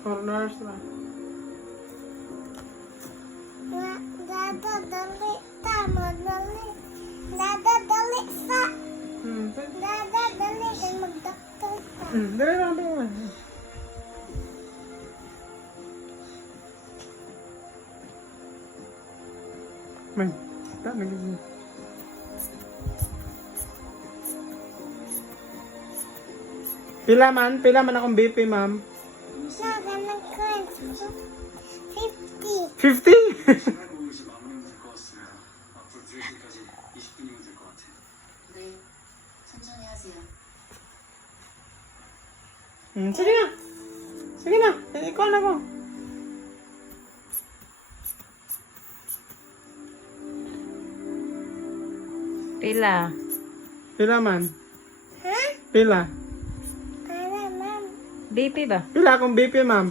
Corners na. Dada, dali. Tama, dali. Dada, dali sa. Dada, dali. Kaya mag-doctor ka. Dali lang, dali lang. May, nagiging. Pila man akong BP, ma'am. Naga, nag-crunch. 50. 50? 네, 천천히 하세요. Sige na. Sige na. Ikaw na po. Pila. Pila man. Ha? Pila. Ano, ma'am? BP ba? Pila akong BP, ma'am.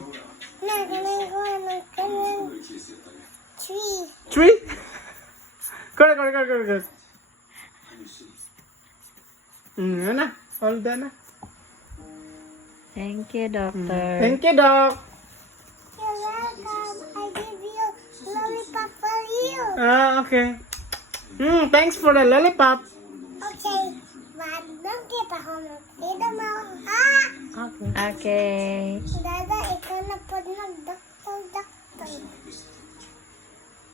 Naga, ng kanyang 3. 3? Correct. Ano na? All done na. Thank you, doctor. Thank you, Doc. You're welcome. I give you lollipop for you. Okay. Thanks for the lollipop. Okay. But don't kita ko magtida mo. Ha? Okay. Okay. Dada, ikaw na po nag-doctor.